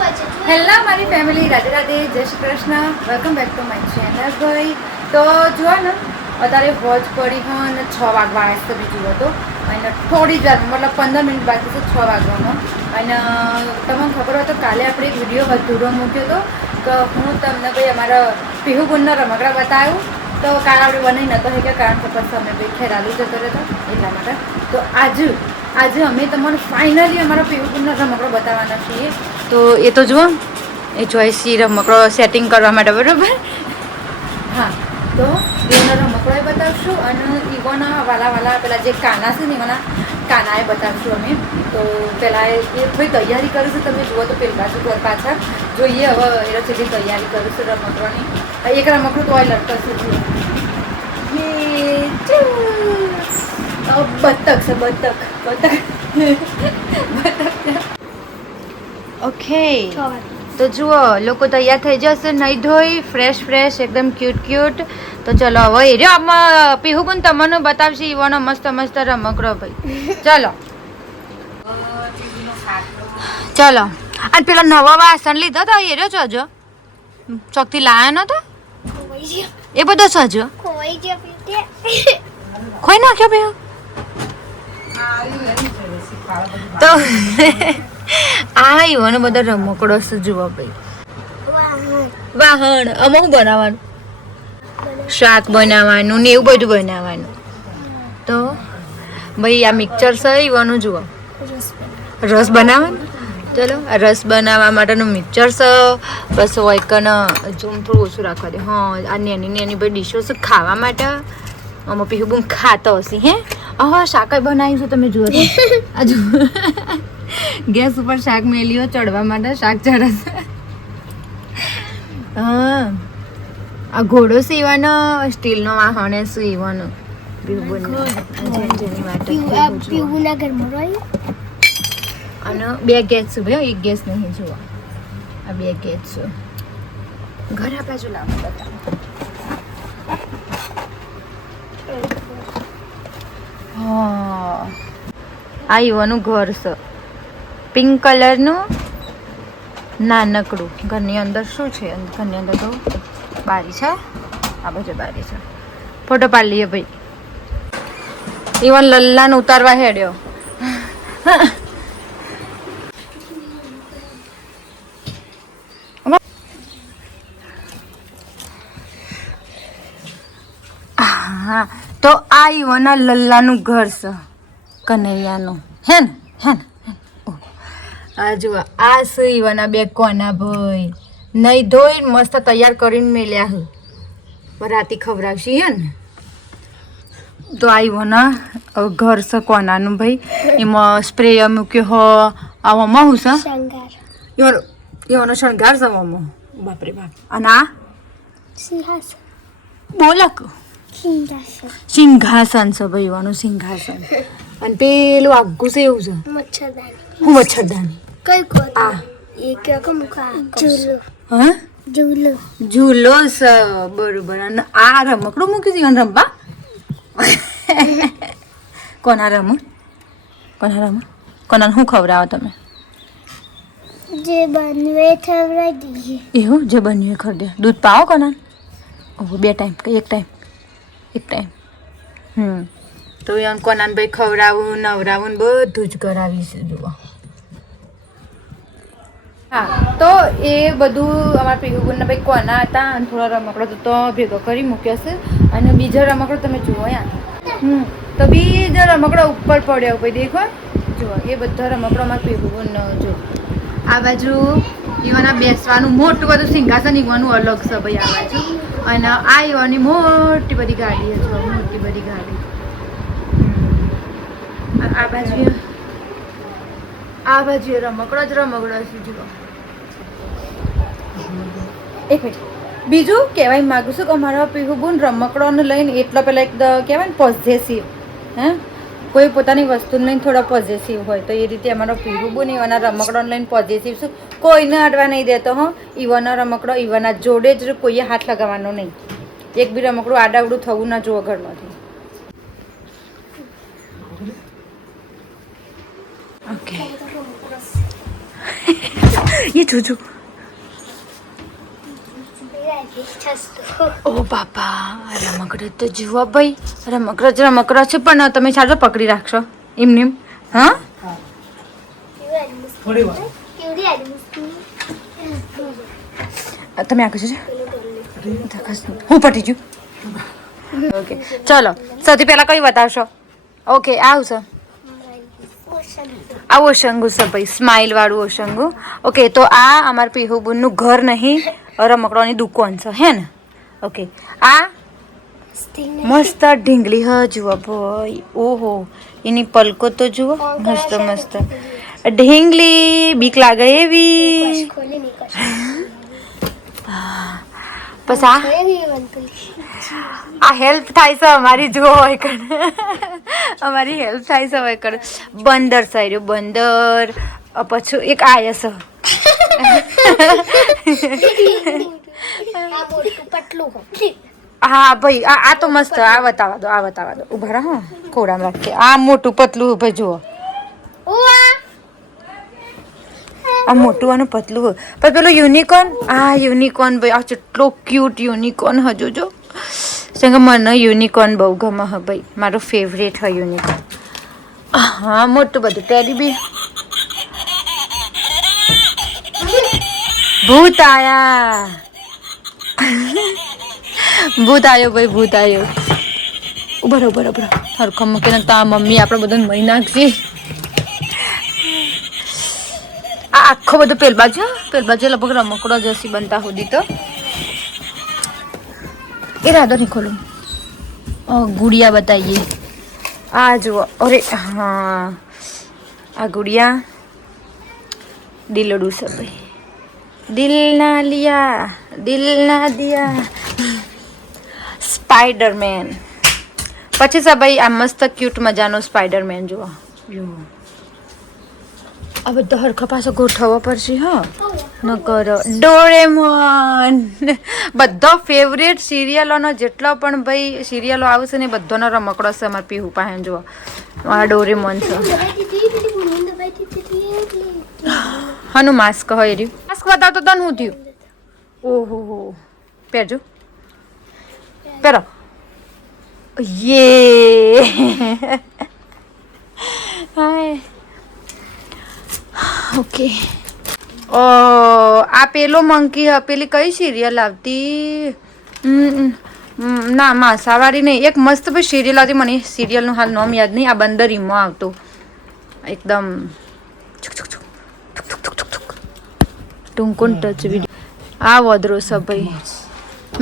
Hello મારી family, Radhe Radhe, જય Shri Krishna, welcome back to my channel ભાઈ. તો જુઓ ને અત્યારે વોચ પડી હોય અને 6 વાગવા આવે છે બીજું હતો અને થોડી જ વાર મતલબ 15 મિનિટ બાકી છે 6 વાગવાનો. અને તમને ખબર હોય તો કાલે આપણે એક વિડીયો અધૂરો મૂક્યો હતો કે હું તમને ભાઈ અમારા પીહુગુનનો રમકડા બતાવ્યું. તો કાલે આપણે બનાવી નહોતો કે કારણ કે પછી અમે ભાઈ ખેરાલુ જતો રહેતો એટલા માટે. તો આજે અમે તમને ફાઇનલી અમારા પીહુગુનનો રમકડો બતાવવાના છીએ. તો એ તો જુઓ એ ચોઈસી રમકડો સેટિંગ કરવા માટે બરાબર. હા, તો એનો રમકડો એ બતાવશું અને ઈવોના વાલા પેલા જે કાના છે ને એવાના કાના એ બતાવશું અમે. તો પહેલાં એ થોડી તૈયારી કરું છું, તમે જુઓ તો પેલી બાજુ ઘર પાછળ જોઈએ હવે એ જેટલી તૈયારી કરું છું રમકડોની. એક રમકડું તો ઓઇલ લટકશે બતક છે બતક. ઓકે, તો જુઓ લોકો તૈયાર થઈ જશે, નહીં ધોઈ ફ્રેશ એકદમ ક્યુટ. તો ચલો હવે એ રહ્યો આમાં પીહુગુન તમને બતાવશે ઈવાનો મસ્ત રમકડો ભાઈ. ચલો અને પેલા નવા વાસણ લીધો તો એ રહ્યો છજો ચોકથી લાયા નતો એ બધો છજો ખોઈ નાખ્યો ભાઈ. તો આ ઈવાનો બધો રમકડો છે જુઓ ભાઈ. વાહણ આમાં શું બનાવવાનું? શાક બનાવવાનું ને એવું બધું બનાવવાનું. તો ભાઈ આ મિક્સર છે ઈવાનું જુઓ, રસ બનાવવાનું. ચલો આ રસ બનાવવા માટેનું મિક્સર છે. બસ હોય કને ઝૂમ થોડું ઓછું રાખવા દે. હા, આ નાની બધી ડીશો છે ખાવા માટે. આમાં પીહું ખાતો હશે હે. હા, શાક બનાવીશું તમે જુઓ તો. આ જુઓ ગેસ ઉપર શાક મેલ્યો ચડવા માટે, શાક ચડશે. હા, આ ઘોડો સીવાનો સ્ટીલનો વાહણ સીવાનો અને 2 ગેસ છે ભાઈ, એક ગેસ નહીં. જુઓ આ 2 ગેસ છે. ઘર આ બાજુ લાવો બતાવો. હા, આ ઈવાનું ઘર છે પિંક કલરનું નાનકડું. ઘરની અંદર શું છે? ઘરની અંદર તો બારી છે. આ બાજુ બારી છે. ફોટો પાડી લઈએ ભાઈ. ઈવન લલ્લાને ઉતારવા હેડ્યો. હા, તો આ ઈવના લલ્લાનું ઘર છે કનૈયાનું હે ને. આ જુઓ આ છે ઈવાના 2 કોના ભાઈ. નહીં ધોઈ મસ્ત તૈયાર કરીને મેલ્યા હું રાતી ખવડાવશી હે ને. તો આ ઈવાના ઘર છે કોનાનું ભાઈ. એમાં સ્પ્રે મૂક્યો હો. આવામાં શું છે? ઈવાનો શણગાર છે આમાં. બાપરે બાપ. અને આ બોલક સિંહાસન છે ભાઈ, ઈવાનું સિંહાસન. અને પેલું આઘું છે એવું છે મચ્છરદાની. ઝૂલો છે બરોબર. અને આ રમકડું મૂકી છે રમવા. કોનાને શું ખવડાવો તમે? જે બનવે ખવડાવી દઈએ. એવું જે બન્યું એ ખવડાવે. દૂધ પાવો કોના? ઓહો, 2 ટાઈમ કે એક ટાઈમ? તો એમ કોનાન ભાઈ ખવડાવું નવરાવું બધું જ કરાવીશું જુઓ. હા, તો એ બધું અમારા પીહુગુનના ભાઈ કોના હતા અને થોડો રમકડો તો ભેગો કરી મૂક્યો છે. અને બીજો રમકડો તમે જુઓ યા. તો બીજો રમકડો ઉપર પડ્યો ભાઈ દેખો જુઓ. એ બધા રમકડો અમારા પીહુગુનનો જો. આ બાજુ ઈવાના બેસવાનું મોટું બધું સિંહાસન ઈવાનું અલગ છે ભાઈ આ બાજુ. અને આ ઈવાની મોટી બધી ગાડી છે, મોટી બધી ગાડી. આ બાજુ રમકડો છે જુઓ. એક મિનિટ, બીજું કહેવાય માગું છું કે અમારા પીહુબુન રમકડોને લઈને એટલો પેલા એક કહેવાય ને પોઝેસિવ. હે, કોઈ પોતાની વસ્તુને લઈને થોડા પોઝેસિવ હોય તો એ રીતે અમારો પીહુબુન ઈવાના રમકડોને લઈને પોઝેસિવ છે. કોઈને અડવા નહીં દેતો. હો, ઈવાનો રમકડો ઈવાના જોડે જ કોઈએ હાથ લગાવવાનો નહીં. એક બી રમકડું આડાવડું થવું ના જુઓ ઘરમાંથી. ઓકે એ જોજો. ઓ બાપા રમકડું તો જુઓ ભાઈ, રમકડા છે પણ તમે સાજો પકડી રાખશો એમને એમ. હા તમે આગળ જજો. હું પટી ગયું. ઓકે ચલો સૌથી પહેલા કઈ બતાવશો? ઓકે આવશે આ ઓશંગુ છે ભાઈ, સ્માઇલ વાળું ઓશંગુ. ઓકે તો આ અમારા પીહુબુનનું ઘર નહીં, રમકડાની દુકાન છે હે ને. ઓકે આ મસ્ત ઢીંગલી હ જુઓ ભાઈ, ઓહો એની પલકો તો જુઓ મસ્ત મસ્ત ઢીંગલી, બીક લાગે એવી. બસ આ હેલ્પ થાય છે અમારી, જુઓ હોય કર અમારી હેલ્પ થાય છે હોય કર. બંદર સાર્યું બંદર, પછી એક આયસ હા ભાઈ આ તો મસ્ત. આ બતાવા દો ઉભા રહો ખોડામાં રાખીએ. આ મોટું પતલું ભાઈ જુઓ, આ મોટું અને પતલું. પણ પેલો યુનિકોર્ન, આ યુનિકોર્ન ભાઈ આ કેટલો ક્યુટ યુનિકોર્ન હજુ જો સંગ મને યુનિકોર્ન બહુ ગમે હ ભાઈ, મારો ફેવરેટ હ યુનિકોર્ન. હા મોટું બધું ટેડી બી. ભૂત આયા ભૂત આવ્યો ભાઈ, ભૂત આવ્યો. ઉભર હરખો મૂકીને તા મમ્મી આપણે બધાને મહી નાખશે. આ આખો બધો પેલ બાજુ લગભગ રમકડો જસી બનતા સુધી તો એ રાધો નહીં ખોલું. ગુડિયા બતાવીએ. આ જુઓ, અરે હા આ ગુડિયા દિલડું છે ભાઈ, દિલ ના લિયા દિલ ના દિયા. સ્પાઈડરમેન પછી છે ભાઈ આ મસ્ત ક્યુટ મજાનો સ્પાઈડરમેન જુઓ. આ બધો હરખો પાછો ગોઠવવો પડશે. હા ન કરો. ડોરેમોન બધો ફેવરેટ સિરિયલોનો જેટલો પણ ભાઈ સિરિયલો આવશે ને બધોનો રમકડો છે અમારા પીહુ પાસે જુઓ. આ ડોરેમોન છે. હનું માસ્ક હોય રહ્યું. માસ્ક બતાવતો તને શું થયું? ઓહો હો પહેરજો પહેરો. યે હાય ઓકે. આ પેલો મંકી પેલી કઈ સિરિયલ આવતી? ના માસાવાળી નહીં, એક મસ્ત ભાઈ સિરિયલ આવતી, મને સિરિયલનું હાલ નામ યાદ નહીં. આ બંદરીમાં આવતું એકદમ ટૂંકુન ટચ વિડીયો. આ વદરો છે ભાઈ.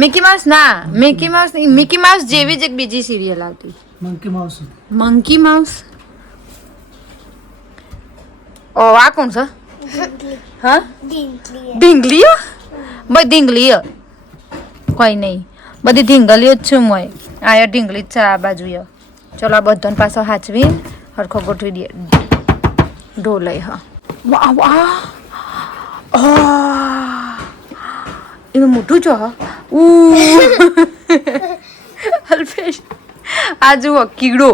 મિકી માઉસ ના, મિકી માઉસ જેવી જ એક બીજી સિરિયલ આવતી મંકી માઉસ. ઓ આ કોણ છે? હા ઢીંગલીઓ ભાઈ, ઢીંગલીઓ કોઈ નહીં, બધી ઢીંગલીઓ જ છું મોય. આ ઢીંગલી જ છે આ બાજુ. ચલો આ બધાને પાછો હાચવી હરખો ગોઠવી દઈએ. ઢોલઈ હા એનું મોટું છો. અલ્પેશ આ જુઓ કીડો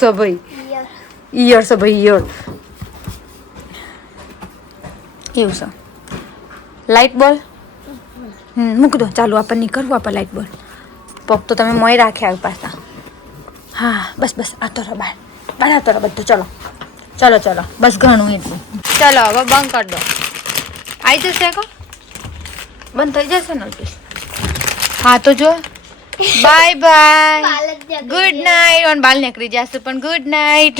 છે ભાઈ, ઈયર છે ભાઈ, ઈયર એવું છે. લાઇટ બોલ મૂક દો. ચાલુ આપણને નહીં કરવું, આપણે લાઇટ બોલ. પગ તો તમે મોય રાખ્યા પાછા. હા બસ આ તો બહાર આવતો રહો બધું. ચલો બસ ઘણું એટલું. ચલો હવે બંધ કરી દો. આવી જશે કો બંધ થઈ જશે ને અલ્પેશ? હા તો જો બાય ગુડ નાઇટ. ઓન બાલ નીકળી જશે પણ ગુડ નાઇટ.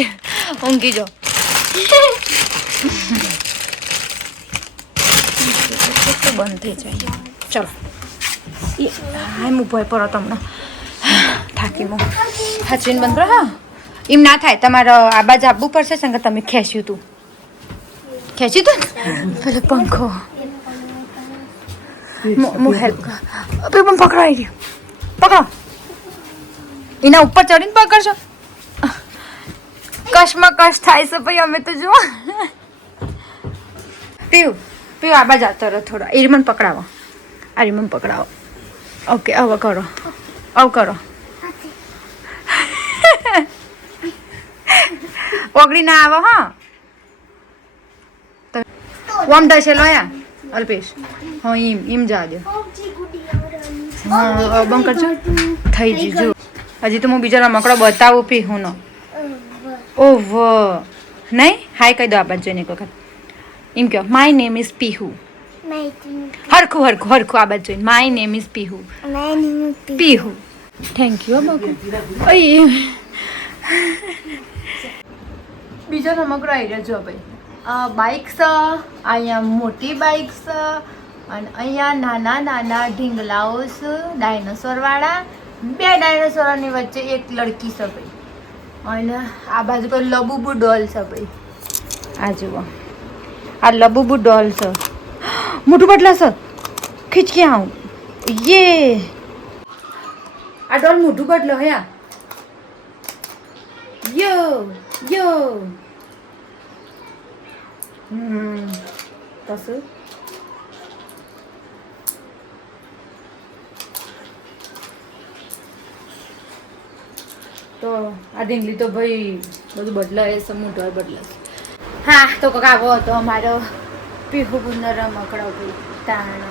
ઊંઘી જો. બંધ થઈ જાય. ચલો હા હું ભય પડો તમને થાકી મો હાચવીને બંધ કરો. હા એમ ના થાય તમારે આ બાજુ આપવું પડશે સંગત. તમે ખેંચ્યું તું પેલો પંખો હું હેલ્પ કર. પણ પકડાઈ ગયો. પકડો એના ઉપર ચડીને પકડશો. કશમાં કશ થાય છે ભાઈ. અમે તો જુઓ પીવું આ બાજુ આવતો રહો થોડો. એ રીમન પકડાવો, આ રીમન પકડાવો. ઓકે હવે કરો. ઓગળી ના આવો. હા ઓમ થશે લોયા અલ્પેશ હા એમ જાજો હા બંધ કરજો થઈ જજો હજી તો હું બીજા રમકડો બતાવું પીહુંનો ઓહ નહીં હાય કહી દો આ બાજુ જોઈને એક વખત એમ કહો માય નેમ ઇઝ પીહુ હરખું હરખું હરખું આ બાજુ જોઈને my name is Pihu Pihu thank you Babu ઓય બીજો રમકડો આવી રહ્યો જો ભાઈ બાઇક છે અહીંયા મોટી બાઇક છે અને અહીંયા નાના નાના ઢીંગલાઓ છે ડાયનોસોરવાળા બે ડાયનોસોરની વચ્ચે એક લડકી છે ભાઈ અને આ બાજુ કોઈ લબુબુ ડોલ છે ભાઈ આ જુઓ આ લબુબુ ડોલ છે મોટું બદલા છે ખીચ કે આવું યે આ ડોલ મોટું બદલો હે યો યો પછી તો આ ઢીંગલી તો ભાઈ બધું બદલાય છે મોટો બદલાશે હા તો કાકા આવો હતો અમારો પીહુબુનો રમકડો ભાઈ તાણ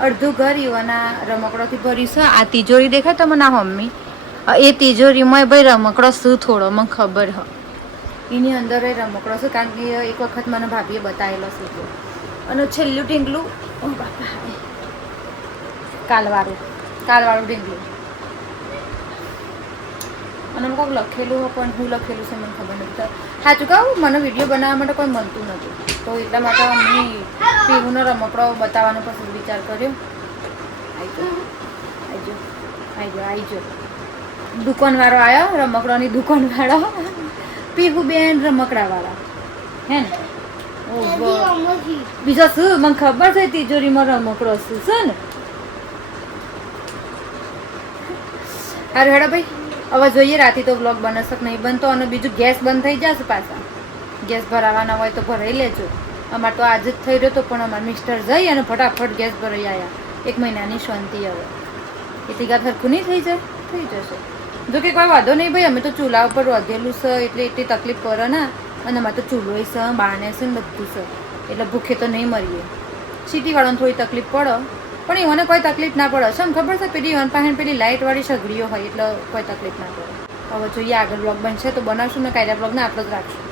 અડધું ઘર યુવાના રમકડોથી ભર્યું છે આ તિજોરી દેખાય તો મને મમ્મી એ તિજોરીમાં ભાઈ રમકડો શું થોડો મને ખબર હ એની અંદર એ રમકડો છે કારણ કે એક વખત મને ભાભીએ બતાવેલો છે એટલે અને છેલ્લું ઢીંગલું ઓ બાપા કાલવાળું ઢીંગલું અને એમ કોઈક લખેલું હોય પણ હું લખેલું છે મને ખબર નથી સાચું કહું મને વિડીયો બનાવવા માટે કોઈ મળતું નહોતું તો એટલા માટે મેં પીહુનો રમકડો બતાવવાનો પછી વિચાર કર્યો આવીજો દુકાનવાળો આવ્યો રમકડાની દુકાનવાળો પીહુ બેન રમકડાવાળા હે ને બીજો શું મને ખબર છે તિજોરીમાં રમકડો શું છે ને સારું હેડો ભાઈ હવે જોઈએ રાતે તો વ્લોગ બનશે કે નહીં બનતો અને બીજું ગેસ બંધ થઈ જશે પાછા ગેસ ભરાવાના હોય તો ભરાઈ લેજો અમારે તો આજે જ થઈ રહ્યો તો પણ અમારા મિસ્ટર જઈ અને ફટાફટ ગેસ ભરાઈ આવ્યા 1 મહિનાની શાંતિ હવે એટલી ગાત સરખું નહીં થઈ જાય થઈ જશે જો કે કોઈ વાંધો નહીં ભાઈ અમે તો ચૂલા ઉપર વધેલું છે એટલે એટલી તકલીફ પડે ને અને અમારે તો ચૂલો છે બાણે છે ને બધું છે એટલે ભૂખે તો નહીં મરીએ સિટીવાળાને થોડી તકલીફ પડે પણ એમને કોઈ તકલીફ ના પડે છે ખબર છે પેલી વન પાસે પેલી લાઇટવાળી સગડીઓ હોય એટલે કોઈ તકલીફ ના પડે હવે જોઈએ આગળ બ્લોગ બનશે તો બનાવશું ને કાયદા બ્લોગને આટલો જ રાખશું